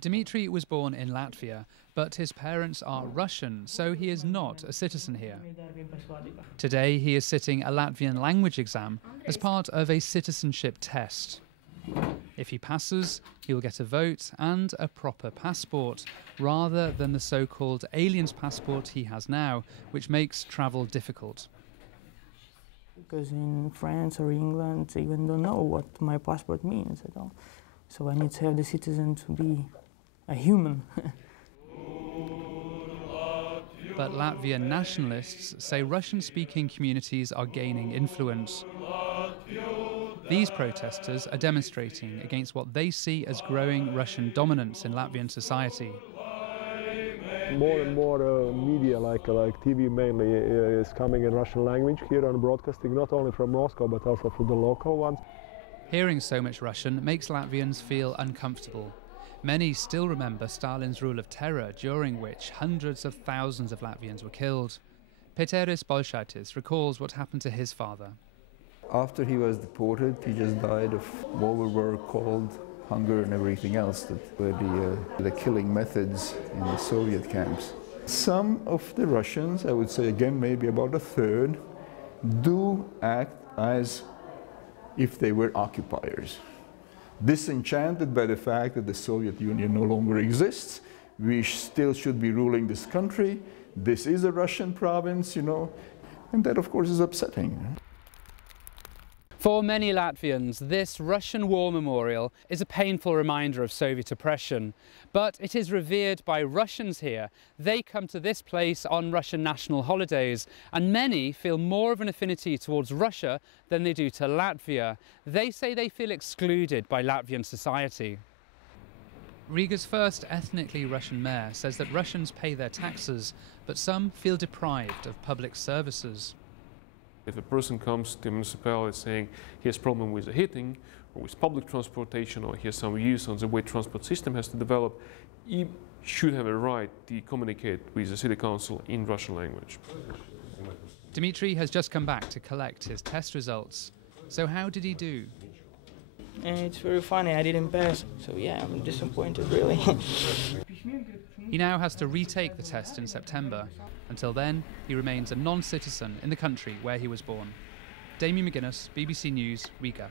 Dmitri was born in Latvia, but his parents are Russian, so he is not a citizen here. Today he is sitting a Latvian language exam as part of a citizenship test. If he passes, he will get a vote and a proper passport, rather than the so-called alien's passport he has now, which makes travel difficult. Because in France or England, they even don't know what my passport means at all. So I need to have the citizen to be a human. But Latvian nationalists say Russian-speaking communities are gaining influence. These protesters are demonstrating against what they see as growing Russian dominance in Latvian society. More and more media, like TV mainly, is coming in Russian language here on broadcasting, not only from Moscow, but also from the local ones. Hearing so much Russian makes Latvians feel uncomfortable. Many still remember Stalin's rule of terror, during which hundreds of thousands of Latvians were killed. Peteris Bolšaitis recalls what happened to his father. After he was deported, he just died of overwork, cold, hunger and everything else that were the killing methods in the Soviet camps. Some of the Russians, I would say again maybe about a third, do act as if they were occupiers. Disenchanted by the fact that the Soviet Union no longer exists, we still should be ruling this country, this is a Russian province, you know, and that of course is upsetting. For many Latvians, this Russian War Memorial is a painful reminder of Soviet oppression, but it is revered by Russians here. They come to this place on Russian national holidays, and many feel more of an affinity towards Russia than they do to Latvia. They say they feel excluded by Latvian society. Riga's first ethnically Russian mayor says that Russians pay their taxes, but some feel deprived of public services. If a person comes to the municipality saying he has a problem with the heating or with public transportation or he has some views on the way transport system has to develop, he should have a right to communicate with the city council in Russian language. Dmitri has just come back to collect his test results. So how did he do? It's very funny, I didn't pass, so yeah, I'm disappointed really. He now has to retake the test in September. Until then, he remains a non-citizen in the country where he was born. Damien McGuinness, BBC News, Riga.